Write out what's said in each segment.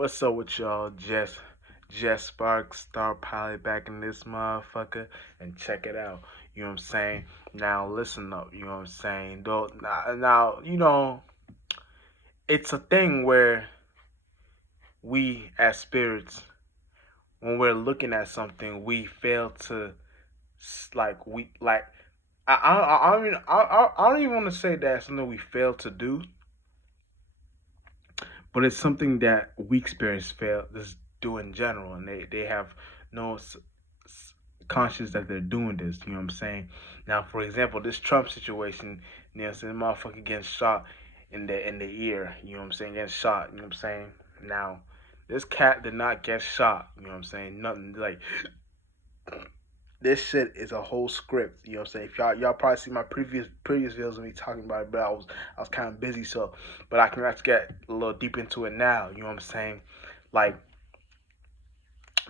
What's up with y'all? Jess Sparks, Star Pilot back in this motherfucker, and check it out. You know what I'm saying? Now listen up. You know what I'm saying? Though now it's a thing where we as spirits, when we're looking at something, we fail to like we like. I don't even want to say that it's something we fail to do, but it's something that weak spirits fail to do in general, and they have no conscious that they're doing this. You know what I'm saying? Now, for example, this Trump situation, you know, what I'm saying, the motherfucker getting shot in the ear. You know what I'm saying? Getting shot. You know what I'm saying? Now, this cat did not get shot. You know what I'm saying? Nothing like this shit is a whole script. You know what I'm saying? If y'all probably see my previous videos of me talking about it, but I was kind of busy, so but I can actually get a little deep into it now. You know what I'm saying? Like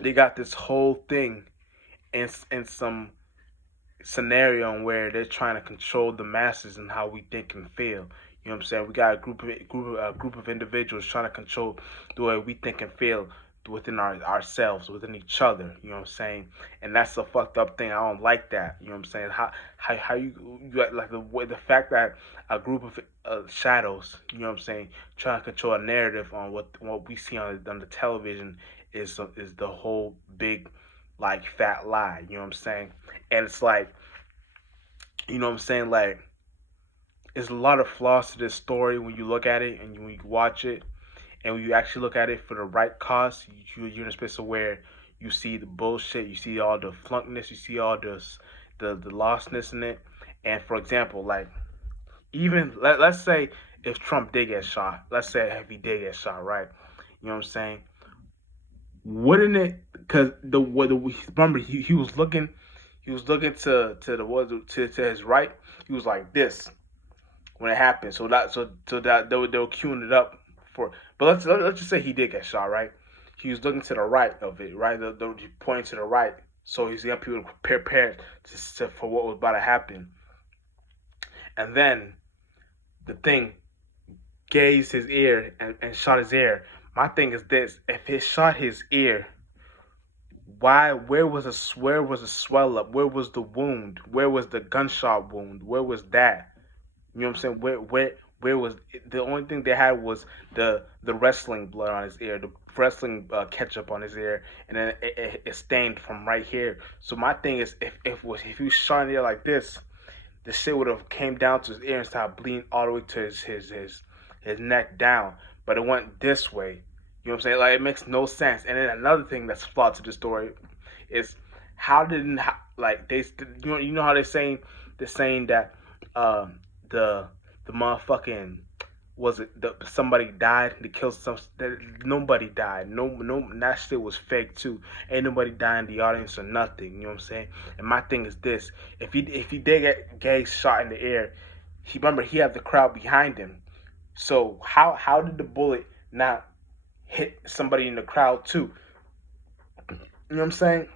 they got this whole thing in some scenario where they're trying to control the masses and how we think and feel. You know what I'm saying? We got a group of individuals trying to control the way we think and feel within ourselves, within each other. You know what I'm saying? And that's a fucked up thing. I don't like that. You know what I'm saying? How you like the fact that a group of shadows. You know what I'm saying? Trying to control a narrative on what we see on the television is the whole big like fat lie. You know what I'm saying? And it's like, you know what I'm saying? Like, there's a lot of flaws to this story when you look at it and when you watch it, and when you actually look at it for the right cause. You're in a space of where you see the bullshit, you see all the flunkness, you see all the lostness in it. And for example, like even let's say if Trump did get shot, let's say if he did get shot, right? You know what I'm saying? Wouldn't it? Because remember he was looking, to the was to his right. He was like this when it happened. So that they were queuing it up for. But let's just say he did get shot, right? He was looking to the right of it, right? He pointing to the right, so he's got people prepared for what was about to happen. And then the thing gazed his ear and shot his ear. My thing is this: if he shot his ear, why? Where was the swell up? Where was the wound? Where was the gunshot wound? Where was that? You know what I'm saying? Where was the only thing they had was the wrestling blood on his ear, the wrestling ketchup on his ear, and then it stained from right here. So my thing is, if he was shot in the ear like this, the shit would have came down to his ear and started bleeding all the way to his neck down. But it went this way. You know what I'm saying? Like it makes no sense. And then another thing that's flawed to the story is how didn't like they you know how they're saying that um the motherfucking was it the somebody died, they killed some, nobody died, no, that shit was fake too. Ain't nobody died in the audience or nothing. You know what I'm saying? And my thing is this: if he did get gay shot in the air, he remember he had the crowd behind him. So how did the bullet not hit somebody in the crowd too? You know what I'm saying?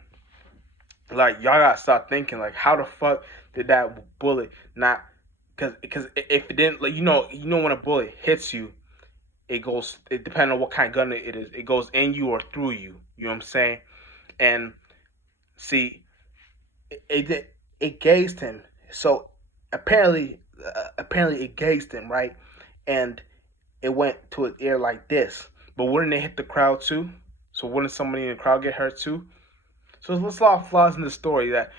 Like y'all gotta start thinking like how the fuck did that bullet not? Because if it didn't, like you know when a bullet hits you, it goes. It depends on what kind of gun it is. It goes in you or through you. You know what I'm saying? And see, it gazed him. So apparently it gazed him, right, and it went to his ear like this. But wouldn't it hit the crowd too? So wouldn't somebody in the crowd get hurt too? So there's a lot of flaws in the story that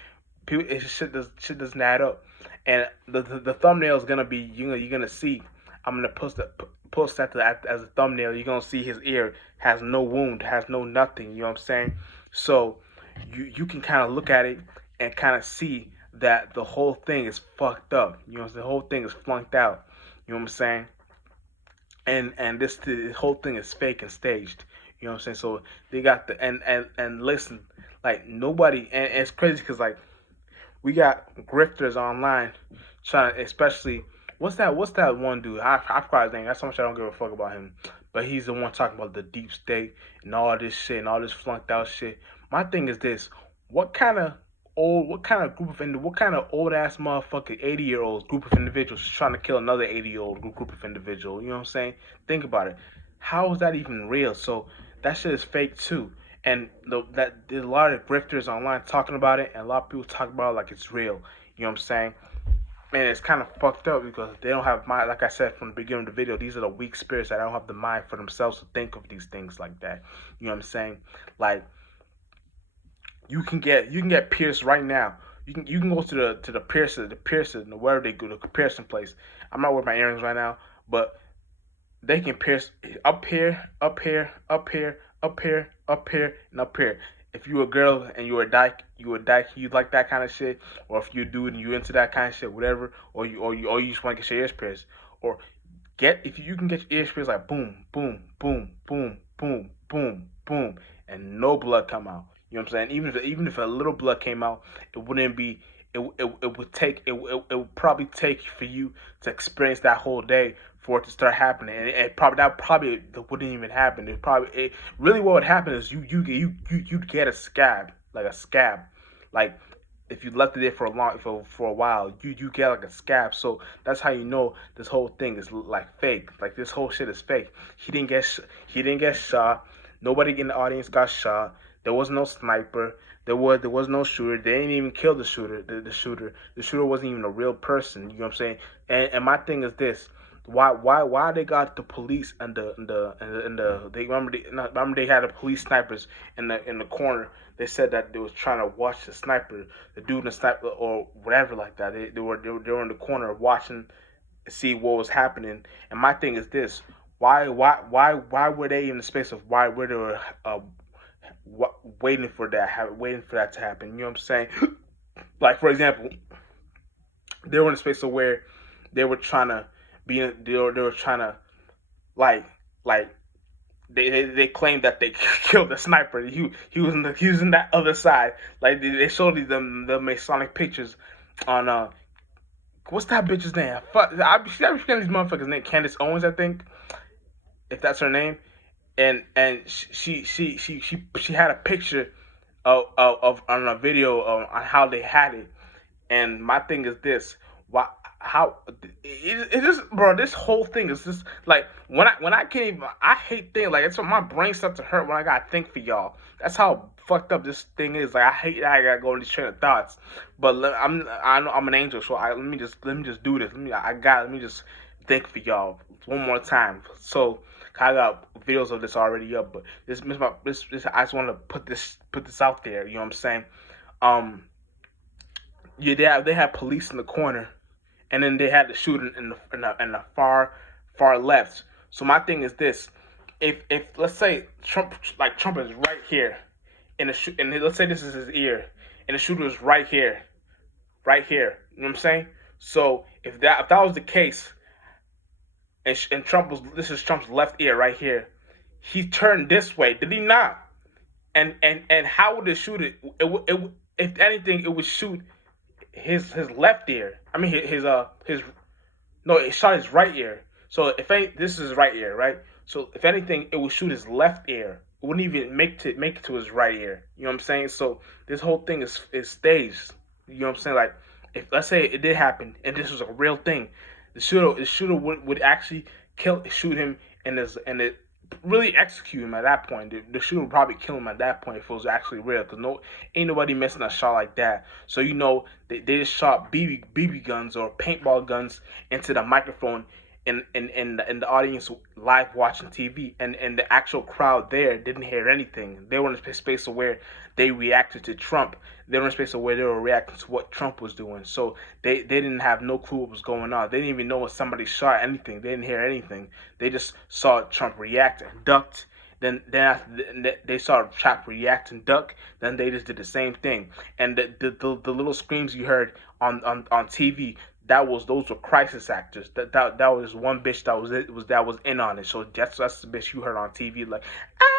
people shit doesn't add up. And the thumbnail is gonna be you're gonna see. I'm gonna post that as a thumbnail. You're gonna see his ear has no wound, has no nothing. You know what I'm saying? So you can kind of look at it and kind of see that the whole thing is fucked up. You know, the whole thing is flunked out. You know what I'm saying? And the whole thing is fake and staged. You know what I'm saying? So they got the and listen, like nobody, and it's crazy because like we got grifters online trying, especially what's that one dude? I forgot his name. That's how much I don't give a fuck about him. But he's the one talking about the deep state and all this shit and all this flunked out shit. My thing is this: what kind of what kind of old ass motherfucking 80-year-olds group of individuals is trying to kill another 80-year-old group of individual? You know what I'm saying? Think about it. How is that even real? So that shit is fake too. And there's a lot of grifters online talking about it, and a lot of people talk about it like it's real. You know what I'm saying? And it's kind of fucked up because they don't have mind. Like I said from the beginning of the video, these are the weak spirits that don't have the mind for themselves to think of these things like that. You know what I'm saying? Like you can get pierced right now. You can go to the piercer, wherever they go, the piercing place. I'm not wearing my earrings right now, but they can pierce up here, up here, up here, up here, up here, and up here. If you a girl and you like that kind of shit, or if you a dude and you into that kind of shit, whatever, or you just want to get your ears pierced, or if you can get your ears pierced like boom, boom, boom, boom, boom, boom, boom, and no blood come out. You know what I'm saying? Even if a little blood came out, it wouldn't be. It would probably take for you to experience that whole day for it to start happening, and that wouldn't even happen. Really what would happen is you'd get a scab, like a scab, like if you left it there for a while, you get like a scab. So that's how you know this whole thing is like fake. Like this whole shit is fake. He didn't get shot. Nobody in the audience got shot. There was no sniper. There was no shooter. They didn't even kill the shooter. The shooter wasn't even a real person. You know what I'm saying? And my thing is this: why they got the police and the they remember they had the police snipers in the corner. They said that they was trying to watch the sniper, the dude in the sniper or whatever like that. They were in the corner watching to see what was happening. And my thing is this: why were they in the space of why were they waiting for that to happen? You know what I'm saying? Like for example, they were in a space of where they were trying to they were trying to like like they claimed that they killed the sniper. He was in that other side. Like they showed you the Masonic pictures on what's that bitch's name? Fuck, I forgetting these motherfuckers' name. Candace Owens, I think, if that's her name. And she had a picture of on a video on how they had it. And my thing is this: why? How? It just, bro. This whole thing is just like when I can't even. I hate things like it's what my brain starts to hurt when I gotta think for y'all. That's how fucked up this thing is. Like I hate that I gotta go in these train of thoughts. But I know I'm an angel, so let me just do this. Let me just think for y'all one more time. So I got videos of this already up, but this I just want to put this out there. You know what I'm saying? Um, yeah, they had police in the corner, and then they had the shooter in the far left. So my thing is this: if let's say Trump is right here, and let's say this is his ear, and the shooter is right here. You know what I'm saying? So if that was the case, and this is Trump's left ear right here, he turned this way, did he not? And how would it shoot it? If anything, it would shoot his left ear. I mean his no, it shot his right ear. So if any, this is his right ear, right? So if anything, it would shoot his left ear. It wouldn't even make it to his right ear. You know what I'm saying? So this whole thing is staged. You know what I'm saying? Like if let's say it did happen and this was a real thing, the shooter would actually shoot him and it really execute him at that point. The shooter would probably kill him at that point if it was actually real, because ain't nobody missing a shot like that. So they just shot BB guns or paintball guns into the microphone in the audience live watching TV, and the actual crowd there didn't hear anything. They were in a space where they reacted to Trump. They were in a space where they were reacting to what Trump was doing. So they didn't have no clue what was going on. They didn't even know if somebody shot anything. They didn't hear anything. They just saw Trump react and ducked. Then they saw Trump react and duck. Then they just did the same thing. And the little screams you heard on TV, those were crisis actors. That was one bitch that was in on it. So that's the bitch you heard on TV, like ah.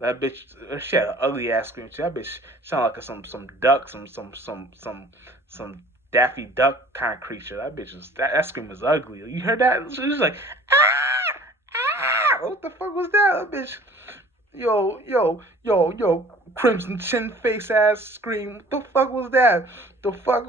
That bitch, she had an ugly ass scream. That bitch sounded like some duck, some Daffy Duck kind of creature. That bitch that scream was ugly. You heard that? She was like ah. What the fuck was that? That bitch. Yo, crimson chin face ass scream. What the fuck was that? The fuck,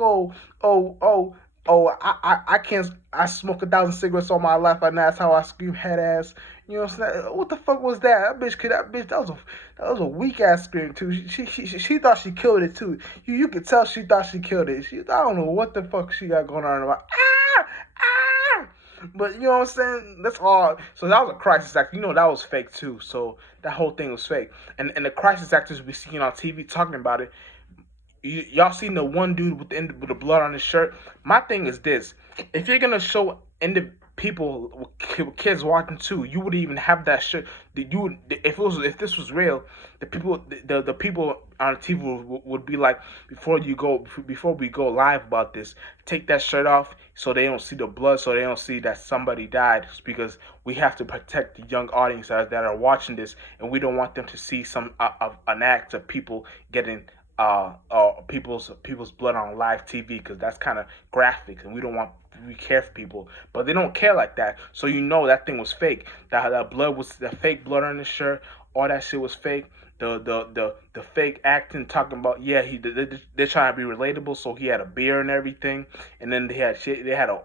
I can't. I smoke 1,000 cigarettes all my life, and that's how I scream head ass. You know what I'm saying? What the fuck was that? That was a weak ass scream too. She thought she killed it too. You could tell she thought she killed it. I don't know what the fuck she got going on about. Ah. But you know what I'm saying? That's all. So that was a crisis act. You know that was fake too. So that whole thing was fake. And the crisis actors we seen on TV talking about it. Y'all seen the one dude with the blood on his shirt? My thing is this: if you're gonna show people with kids watching too, you would even have that shirt. If this was real, the people on TV would be like, before we go live about this, take that shirt off so they don't see the blood, so they don't see that somebody died, because we have to protect the young audience that are watching this, and we don't want them to see an act of people getting people's blood on live TV, because that's kind of graphic, and we care for people, but they don't care like that. So you know that thing was fake. That blood was the fake blood on his shirt. All that shit was fake. The fake acting, talking about, yeah, they're trying to be relatable, so he had a beard and everything, and then they had he had an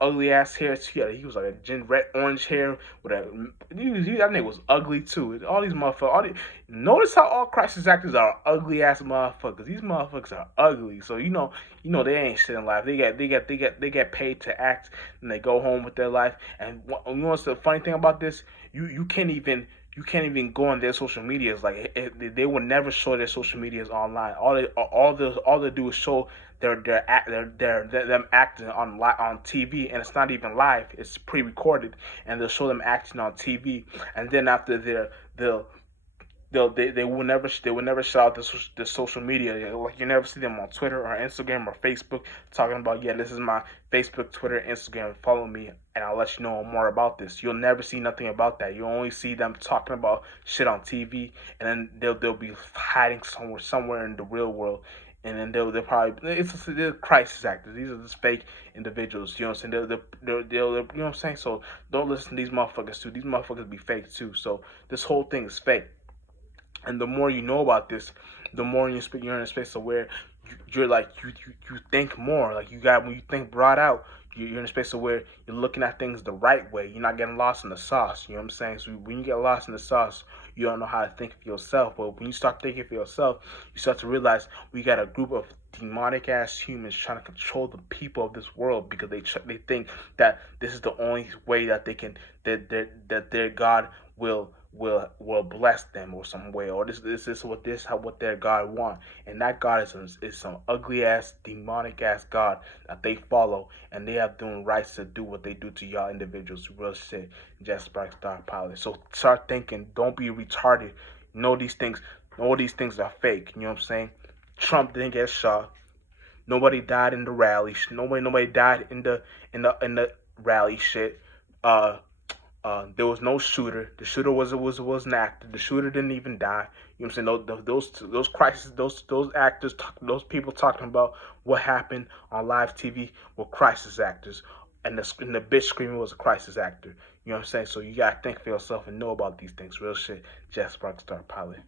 ugly ass hair. He was like a red orange hair with that nigga was ugly too. All these motherfuckers, notice how all crisis actors are ugly ass motherfuckers. These motherfuckers are ugly, so they ain't shit in life. They get paid to act, and they go home with their life. And you know what's the funny thing about this? You can't even go on their social medias. Like they will never show their social medias online. All they do is show them acting on TV, and it's not even live. It's pre-recorded, and they'll show them acting on TV, and then after they'll they will never shout out the social media. Like you never see them on Twitter or Instagram or Facebook talking about, yeah, this is my Facebook, Twitter, Instagram, follow me and I'll let you know more about this. You'll never see nothing about that. You only see them talking about shit on TV, and then they'll be hiding somewhere in the real world. And then they'll probably, they're crisis actors. These are just fake individuals. You know what I'm saying? You know what I'm saying? So don't listen to these motherfuckers too. These motherfuckers be fake too. So this whole thing is fake. And the more you know about this, the more you're in a space of where you're like you think more. Like when you think broad out, you're in a space of where you're looking at things the right way. You're not getting lost in the sauce. You know what I'm saying? So when you get lost in the sauce, you don't know how to think for yourself. But when you start thinking for yourself, you start to realize we got a group of demonic ass humans trying to control the people of this world, because they think that this is the only way that they can that their God will bless them or some way, or this is what their God want. And that God is some ugly ass demonic ass God that they follow, and they have doing rights to do what they do to y'all individuals. Real shit. Just Spark Star Pilot. So start thinking, don't be retarded. Know these things. All these things are fake. You know what I'm saying? Trump didn't get shot. Nobody died in the rally. Nobody died in the rally shit. Uh there was no shooter. The shooter was an actor. The shooter didn't even die. You know what I'm saying? Those crises, those actors, those people talking about what happened on live TV were crisis actors, and the bitch screaming was a crisis actor. You know what I'm saying? So you gotta think for yourself and know about these things. Real shit. Just Rockstar Pilot.